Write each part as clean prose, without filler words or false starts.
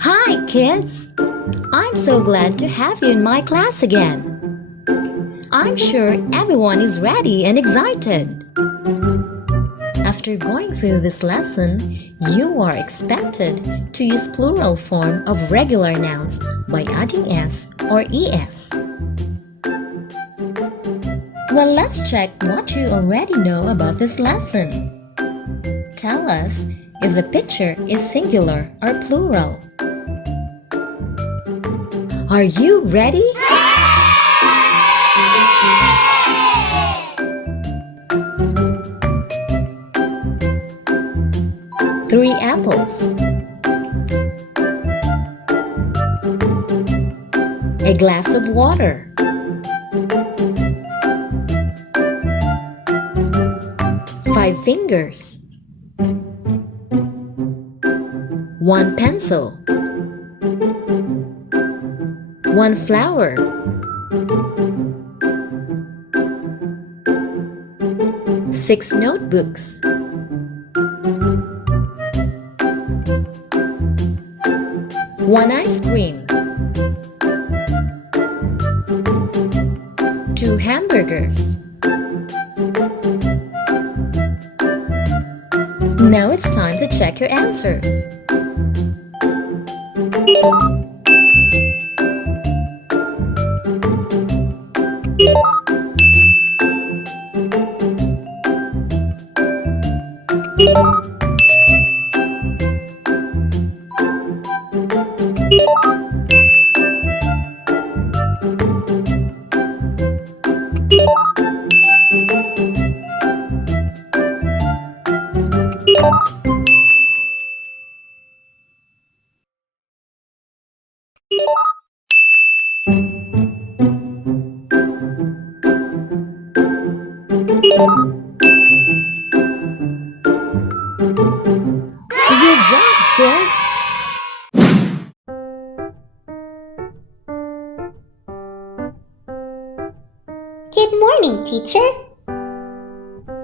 Hi, kids! I'm so glad to have you in my class again. I'm sure everyone is ready and excited. After going through this lesson, you are expected to use plural form of regular nouns by adding s or es. Well, let's check what you already know about this lesson. Tell us if the picture is singular or plural. Are you ready? Three apples. A glass of water. Five fingers. One pencil. One flower. Six notebooks. One ice cream. Two hamburgers. Now it's time to check your answers. Good job, kids! Good morning, teacher.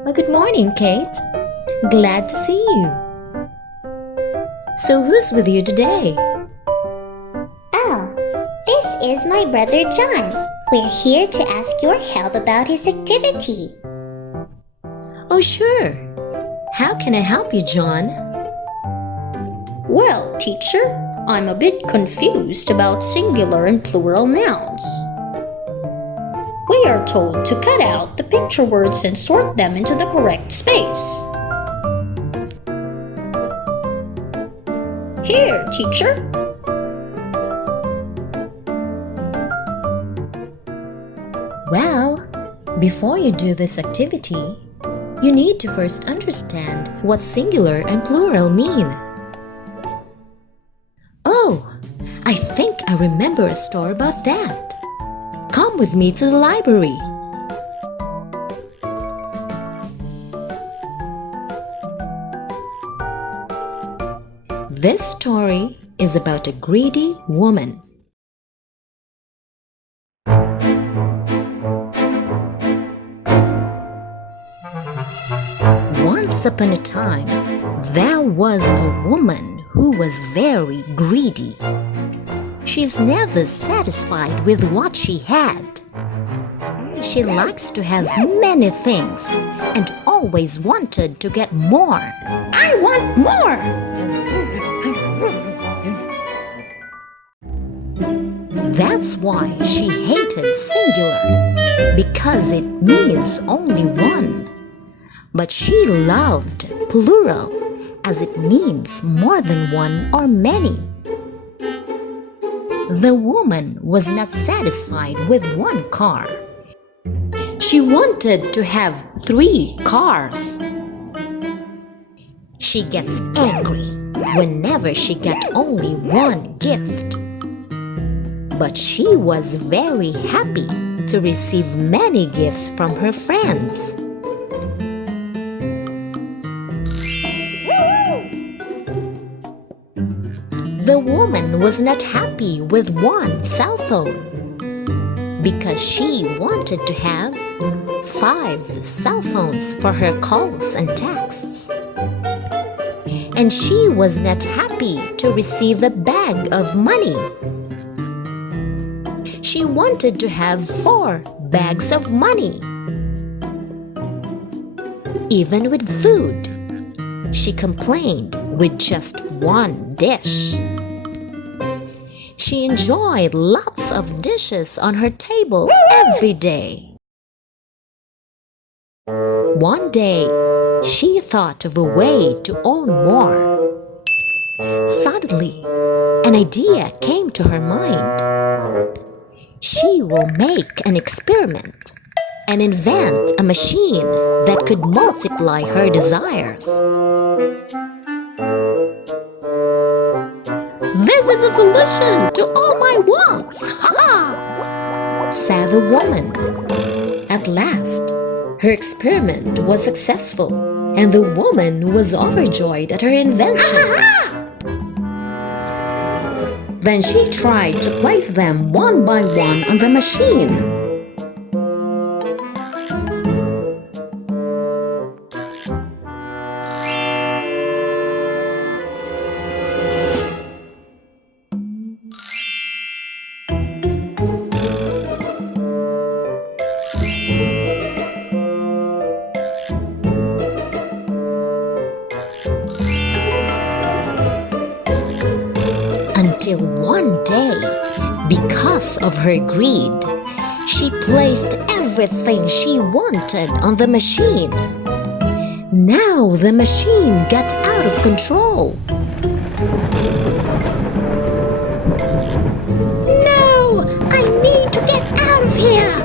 Well, good morning, Kate. Glad to see you. So who's with you today? Oh, this is my brother John. We're here to ask your help about his activity. Oh, sure. How can I help you, John? Well, teacher, I'm a bit confused about singular and plural nouns. We are told to cut out the picture words and sort them into the correct space. Here, teacher. Well, before you do this activity, you need to first understand what singular and plural mean. Oh, I think I remember a story about that. Come with me to the library. This story is about a greedy woman. Once upon a time, there was a woman who was very greedy. She's never satisfied with what she had. She likes to have many things and always wanted to get more. I want more! That's why she hated singular, because it means only one. But she loved plural, as it means more than one or many. The woman was not satisfied with one car. She wanted to have 3 cars. She gets angry whenever she gets only one gift. But she was very happy to receive many gifts from her friends. The woman was not happy with one cell phone because she wanted to have 5 cell phones for her calls and texts. And she was not happy to receive a bag of money. She wanted to have 4 bags of money. Even with food, she complained with just 1 dish. She enjoyed lots of dishes on her table every day. One day, she thought of a way to own more. Suddenly, an idea came to her mind. She will make an experiment and invent a machine that could multiply her desires. "This is a solution to all my wants, ha!" said the woman. At last, her experiment was successful, and the woman was overjoyed at her invention. Then she tried to place them one by one on the machine. Until one day, because of her greed, she placed everything she wanted on the machine. Now the machine got out of control. "No! I need to get out of here!"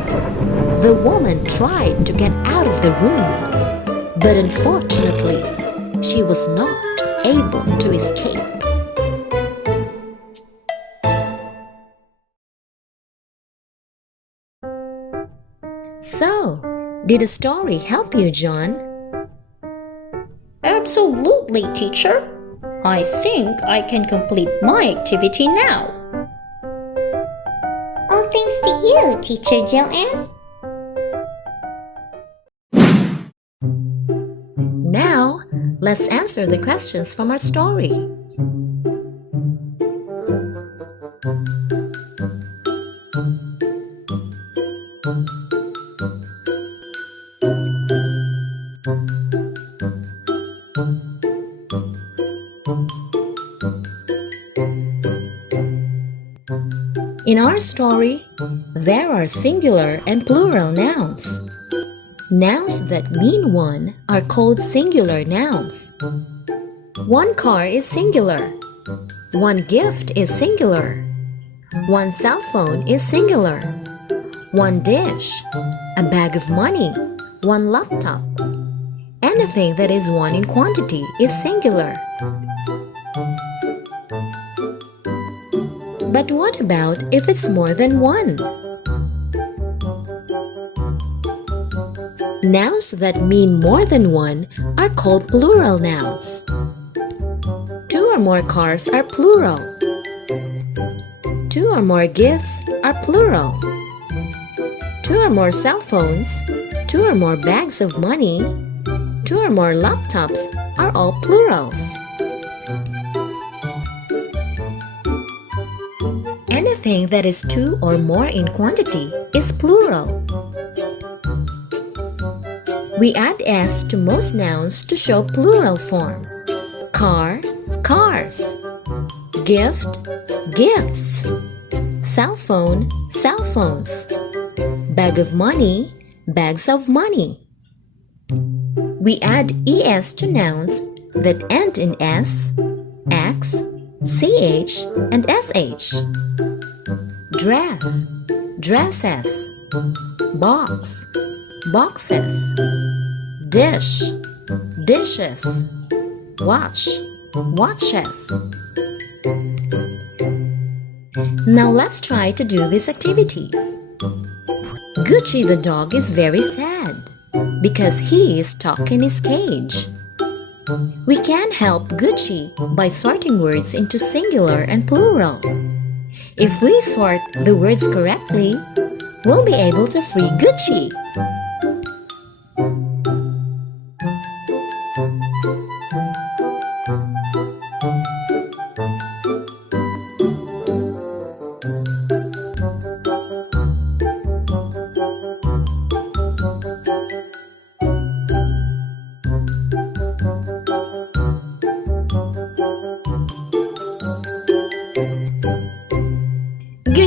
The woman tried to get out of the room, but unfortunately, she was not able to escape. So, did the story help you, John? Absolutely, teacher. I think I can complete my activity now. All thanks to you, Teacher Joanne. Now, let's answer the questions from our story. In our story, there are singular and plural nouns. Nouns that mean one are called singular nouns. One car is singular. One gift is singular. One cell phone is singular. One dish, a bag of money, one laptop. Anything that is one in quantity is singular. But what about if it's more than one? Nouns that mean more than one are called plural nouns. 2 or more cars are plural. 2 or more gifts are plural. 2 or more cell phones, 2 or more bags of money, 2 or more laptops are all plurals. Anything that is 2 or more in quantity is plural. We add s to most nouns to show plural form. Car, cars. Gift, gifts. Cell phone, cell phones. Bag of money, bags of money. We add es to nouns that end in s, x, ch, and sh. Dress, dresses. Box, boxes. Dish, dishes. Watch, watches. Now let's try to do these activities. Gucci the dog is very sad because he is stuck in his cage. We can help Gucci by sorting words into singular and plural. If we sort the words correctly, we'll be able to free Gucci. Good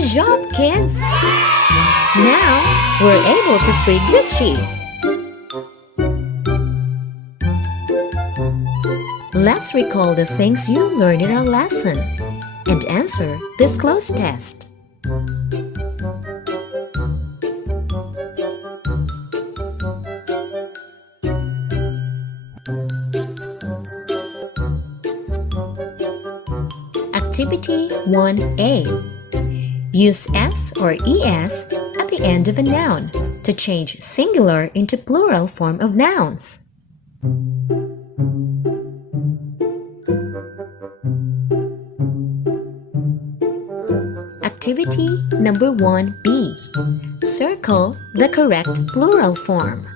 job, kids! Now we're able to free Gucci. Let's recall the things you learned in our lesson and answer this cloze test. Activity 1A. Use s or es at the end of a noun to change singular into plural form of nouns. Activity number 1B. Circle the correct plural form.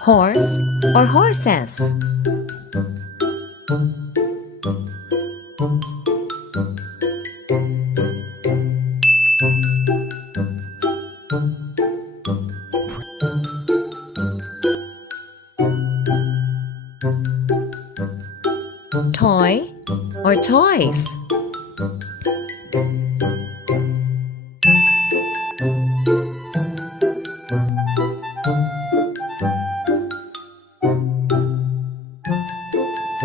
Horse or horses. Toy or toys.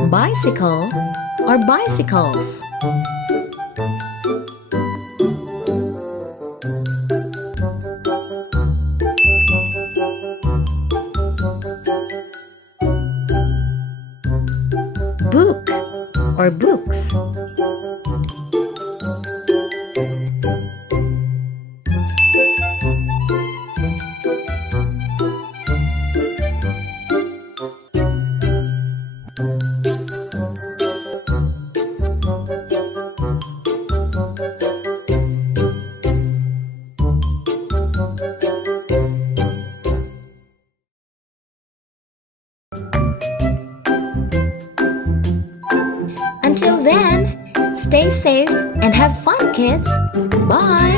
Bicycle or bicycles. Book or books. Until then, stay safe and have fun, kids. Bye!